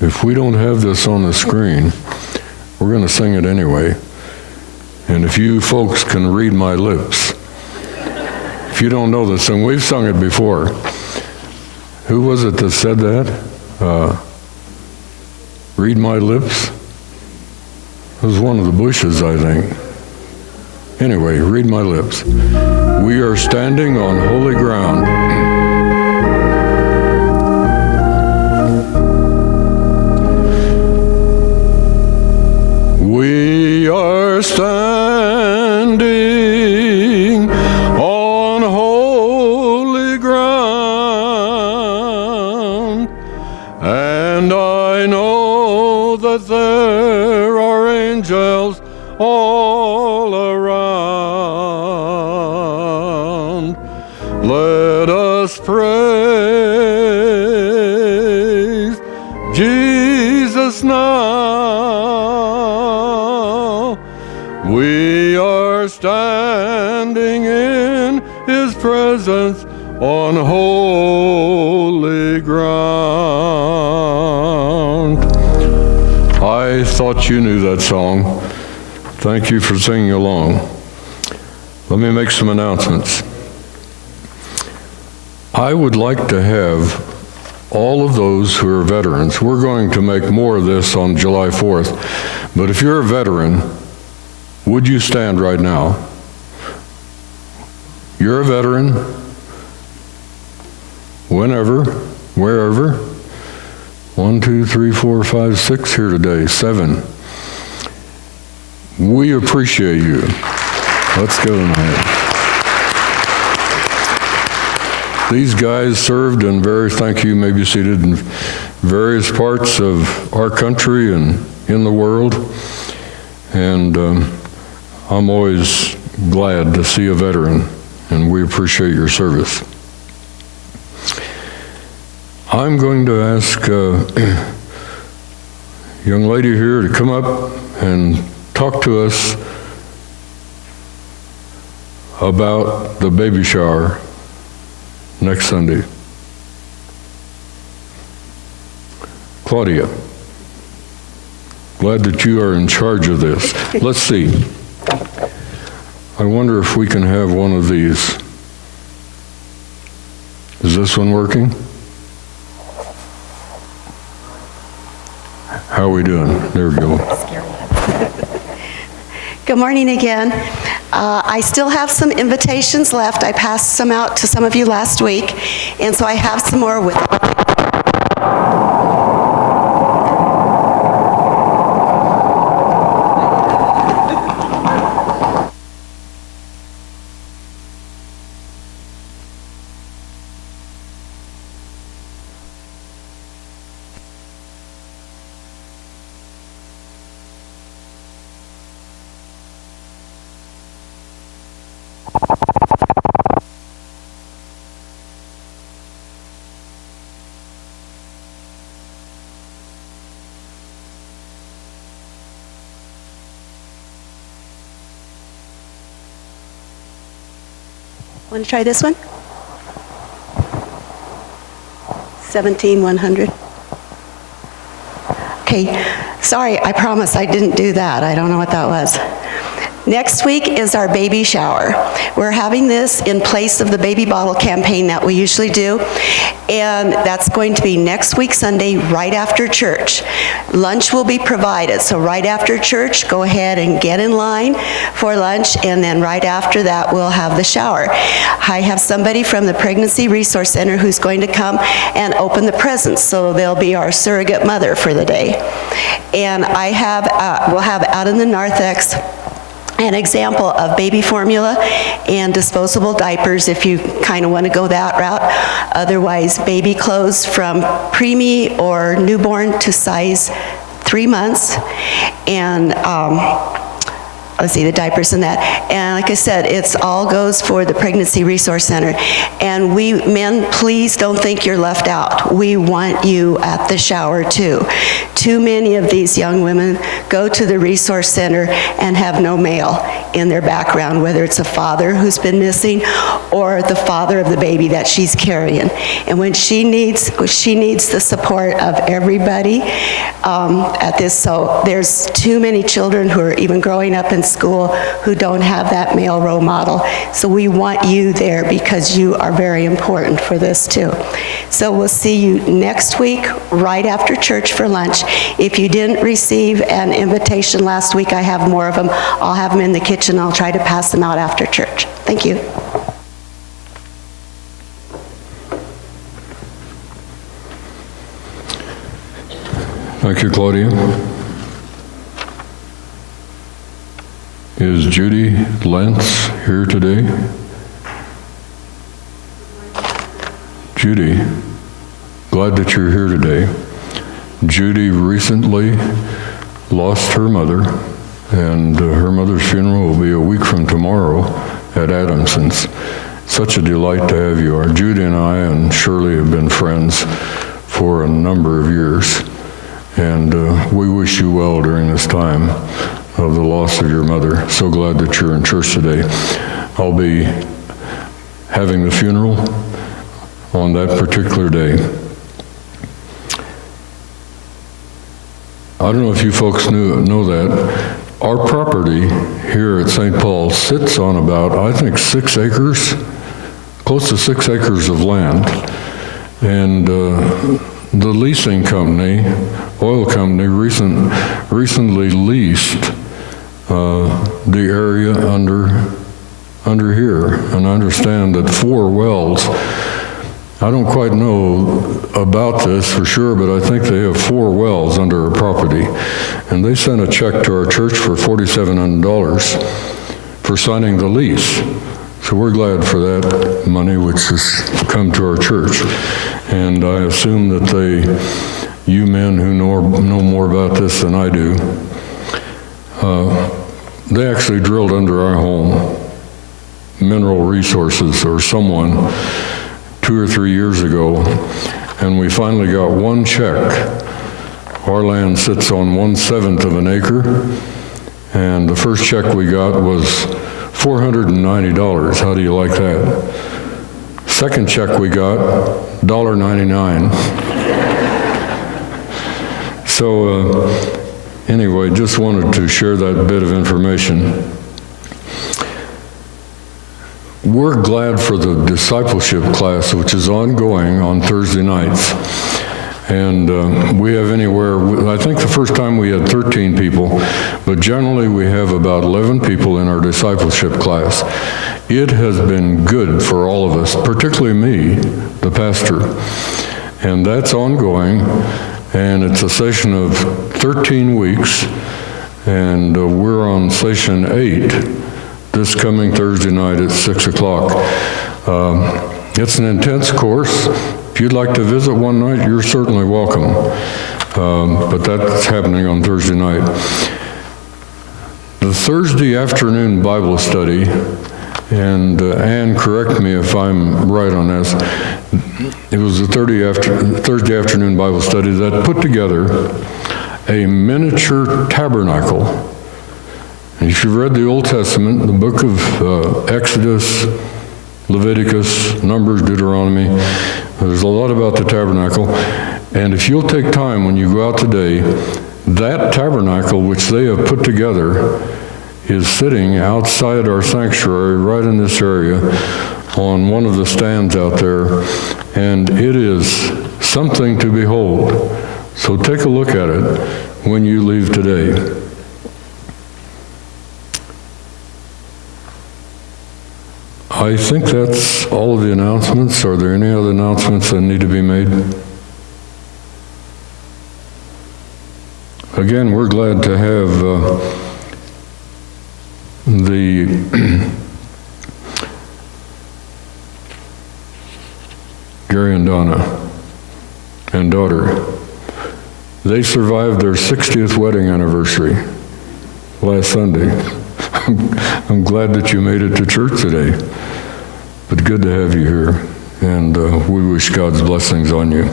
if we don't have this on the screen, we're going to sing it anyway. And if you folks can read my lips, if you don't know this song, we've sung it before. Who was it that said that? Read my lips? It was one of the Bushes, I think. Anyway, read my lips. We are standing on holy ground. We are standing on holy ground, and I know that there are angels all around. Let us praise Jesus now. We are standing in His presence on holy ground. I thought you knew that song. Thank you for singing along. Let me make some announcements. I would like to have all of those who are veterans. We're going to make more of this on July 4th, but if you're a veteran, would you stand right now? You're a veteran, whenever, wherever. 1, 2, 3, 4, 5, 6 here today, 7. We appreciate you. Let's go tonight. These guys served in thank you, may be seated, in various parts of our country and in the world. And I'm always glad to see a veteran, and we appreciate your service. I'm going to ask a young lady here to come up and talk to us about the baby shower next Sunday. Claudia, glad that you are in charge of this. Let's see. I wonder if we can have one of these. Is this one working? How are we doing? There we go. Good morning again. I still have some invitations left. I passed some out to some of you last week, and so I have some more with me. Want to try this one? 17,100. Okay, sorry, I promise I didn't do that. I don't know what that was. Next week is our baby shower. We're having this in place of the baby bottle campaign that we usually do, and that's going to be next week Sunday right after church. Lunch will be provided, so right after church, go ahead and get in line for lunch, and then right after that we'll have the shower. I have somebody from the Pregnancy Resource Center who's going to come and open the presents, so they'll be our surrogate mother for the day. And we'll have out in the narthex an example of baby formula and disposable diapers if you kind of want to go that route. Otherwise, baby clothes from preemie or newborn to size 3 months, and let's see, the diapers and that. And like I said, it's all goes for the Pregnancy Resource Center. And men, please don't think you're left out. We want you at the shower too, too many of these young women go to the resource center and have no male in their background, whether it's a father who's been missing or the father of the baby that she's carrying. And when she needs the support of everybody at this. So there's too many children who are even growing up in school who don't have that male role model. So we want you there because you are very important for this too. So we'll see you next week right after church for lunch. If you didn't receive an invitation last week, I have more of them. I'll have them in the kitchen. I'll try to pass them out after church. Thank you. Thank you, Claudia. Is Judy Lentz here today? Judy, glad that you're here today. Judy recently lost her mother, and her mother's funeral will be a week from tomorrow at Adamson's. Such a delight to have you. Judy and I and Shirley have been friends for a number of years, and we wish you well during this time of the loss of your mother. So glad that you're in church today. I'll be having the funeral on that particular day. I don't know if you folks know that. Our property here at St. Paul sits on about, I think, 6 acres, close to 6 acres of land. And the leasing company, oil company, recently leased the area under here. And I understand that 4 wells, I don't quite know about this for sure, but I think they have 4 wells under our property. And they sent a check to our church for $4,700 for signing the lease. So we're glad for that money which has come to our church. And I assume that you men who know more about this than I do, they actually drilled under our home Mineral Resources or someone 2 or 3 years ago, and we finally got one check. Our land sits on 1/7 of an acre, and the first check we got was $490. How do you like that? Second check we got, $1.99. So anyway, just wanted to share that bit of information. We're glad for the discipleship class, which is ongoing on Thursday nights. And we have anywhere, I think the first time we had 13 people, but generally we have about 11 people in our discipleship class. It has been good for all of us, particularly me, the pastor. And that's ongoing, and it's a session of 13 weeks, and we're on session 8 this coming Thursday night at 6 o'clock. It's an intense course. If you'd like to visit one night, you're certainly welcome. But that's happening on Thursday night. The Thursday afternoon Bible study, and Ann, correct me if I'm right on this, it was the Thursday afternoon Bible study that put together a miniature tabernacle. And if you've read the Old Testament, the book of Exodus, Leviticus, Numbers, Deuteronomy, there's a lot about the tabernacle. And if you'll take time when you go out today, that tabernacle which they have put together is sitting outside our sanctuary right in this area on one of the stands out there. And it is something to behold. So take a look at it when you leave today. I think that's all of the announcements. Are there any other announcements that need to be made? Again, we're glad to have Gary and Donna and daughter. They survived their 60th wedding anniversary last Sunday. I'm glad that you made it to church today, but good to have you here, and we wish God's blessings on you.